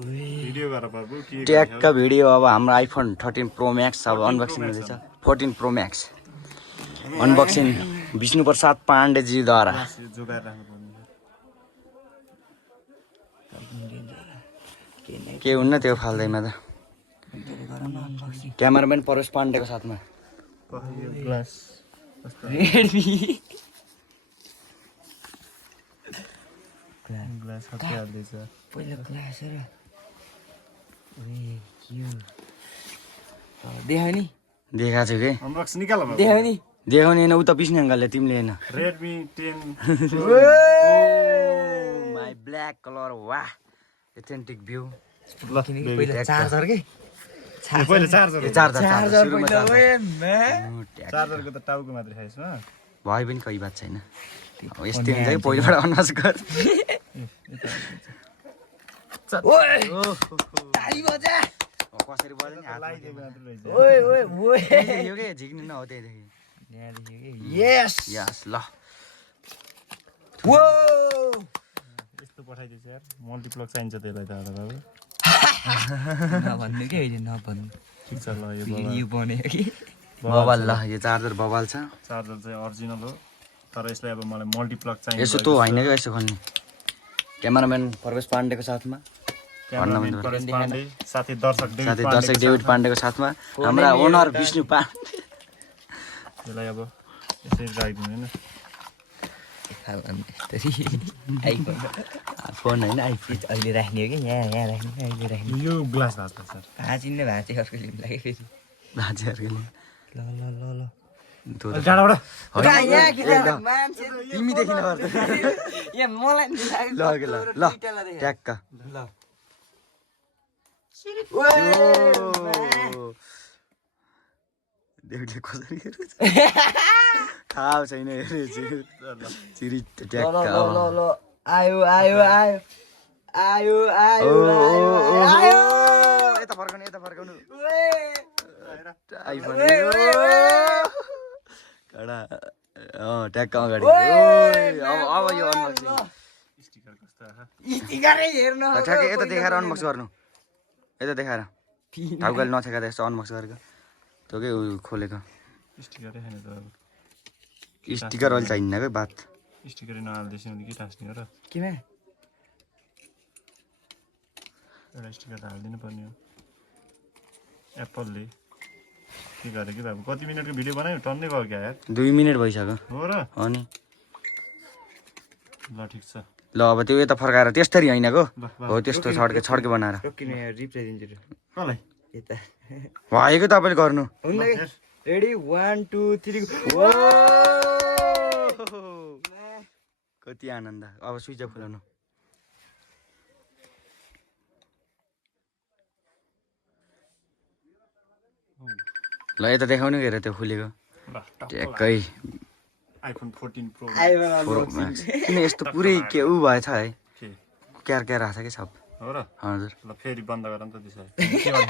video गर बाबु के ट्यागका भिडियो अब हाम्रो आइफोन 13 प्रो म्याक्स अब अनबक्सिङ हुँदैछ 14 pro max unboxing Vishnu Prasad पाण्डेजीद्वारा जोगाएर राख्नुपर्ने के हुन्न त्यो फाल्दैमा त क्यामेराम्यान परेश पाण्डेको साथमा ग्लास ग्लास हटाइहाल्दैछ पहिला ग्लास र देखायो नि देखाएको छु के अनबक्स निकाल बाबु देखायो नि देखाउने होइन उता पिस्ने अङ्कलले तिमीले होइन Redmi 10 माई ब्ल्याक कलर वाह एथेन्टिक भ्यू पहिला चार्जर के पहिला चार्जर चार्जर सुरुमा चार्जरको त टाउको मात्रै खाइस् न भए पनि कोही बात छैन अब यस्तै हुन्छ कि पहिलाबाट अनबक्स गर ताली बजा कसरी बज्यो नि हातमा लाइदिएको मात्रै रहेछ ओए ओए ओए यो के झिक्नु न हो त्यहीदेखि यहाँ देखियो के यस यस ल वो यस्तो पठाइदिएछ यार मल्टिप्लग चाहिन्छ त्यसलाई त होला बाबु नभन्नु के अहिले नभन्नु ठिक छ ल यो यो बन्यो कि बबाल ल यो चार्जर बबाल छ चार्जर चाहिँ अरिजिनल हो तर यसलाई अब मलाई मल्टिप्लग चाहिन्छ यसो त होइन क्या यसो खोल्ने क्यामेराम्यान प्रवेश पाण्डेको साथमा क्यामेराम्यान परेश पाण्डे साथै दर्शक डेभिड पाण्डेको साथमा हाम्रा ओनर विष्णु पाण्डे यसलाई अब यसरी राखिदिनु होइन फोन होइन आइफोन अहिले राख्ने हो कि यहाँ राख्ने अहिले राख्ने यो ग्लास भएको छ सर भाँचिन्न भाँचे अर्को लिनु लाग्यो फेरि बाजेहरूले ल ल ल ल डाँडाबाट तिमीदेखि नपर्छ यहाँ मलाई ल ल ट्याक्क ल डेभिडले कसरी हेरेछ थाहा छैन हेरेछ चिरी ट्याक्क ल आयो आयो आयो आयो आयो आयो यता फर्काउनु आइफोन कडा ट्याक्क अगाडि अब यो अनबक्सिङ स्टिकर कस्तो आहा स्टिकरै हेर्न ठ्याक्कै यता देखाएर अनबक्स गर्नु यता देखाएर टाउकाले नछेका यस्तो अनबक्स गरेको त्यो के खोलेको स्टिकरै छैन त अब स्टिकर अहिले चाहिन्न क्या बात स्टिकरै नहाल्दैछ भने के टास्ने हो र किन एउटा स्टिकर त हालिदिनु पर्ने हो एप्पलले के गरे कि बाबु कति मिनटको भिडियो बनायो टन्नै भयो क्या यार 2 मिनेट भइसक्यो हो र अनि ल ठिक छ ल अब त्यो यता फर्काएर त्यस्तरी हैनको ल हो त्यस्तो छड्के बनाएर किन रिप्लाई दिन्छु कसलाई यता भएको तपाईँले गर्नु हुन्न कि रेडी 1 2 3 कति आनन्द अब स्विच अफ खोल्नु ल यता देखाउनु के त्यो खुलेको ल ट्याक्कै आइफोन 14 प्रो प्रो म्याक्स किन यस्तो पुरै के उ भएछ है के क्यार क्यार आएको छ कि सब हो र हजुर ल फेरि बन्द गर नि त त्यसलाई